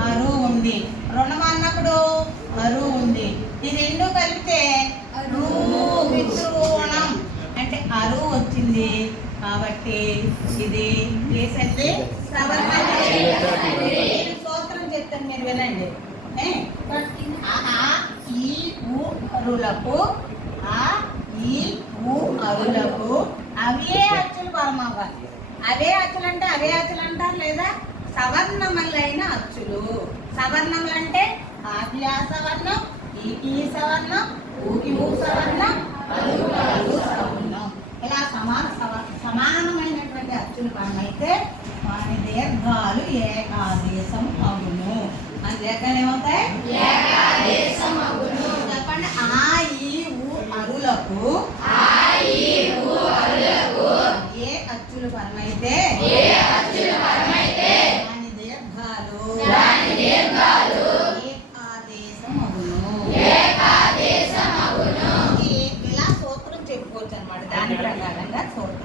అరు ఉంది. రుణం అన్నప్పుడు అరు ఉంది. ఈ రెండు కలిపితే రు అంటే అరు వచ్చింది కాబట్టి ఇది ఏంటంటే సవర్ణ సూత్రం చెప్తాను మీరు వినండి. ఏ? ఆ, ఈ ఊ అరులకు. ఆ ఈ ఊ అరులకు. అవే అచ్చులు పరమవ్వాలి అవే అచ్చులు అంటే అవే అచ్చులు అంటారు లేదా? సవర్ణములైన అచ్చులు. సవర్ణములు అంటే ఆజ్ఞా సవర్ణం ఈకి సవర్ణం ఊకి ఊ సవర్ణం సవర్ణం ఇలా సమాన సమానమైనటువంటి అచ్చులు పరమైతే వారి దీర్ఘాలు ఏకాదేశం అవును. అని దీర్ఘాలు ఏమవుతాయి? చెప్పండి. ఆ ఈ ఊ అరులకు అన్నమాట దాని ప్రకారంగా చూడటం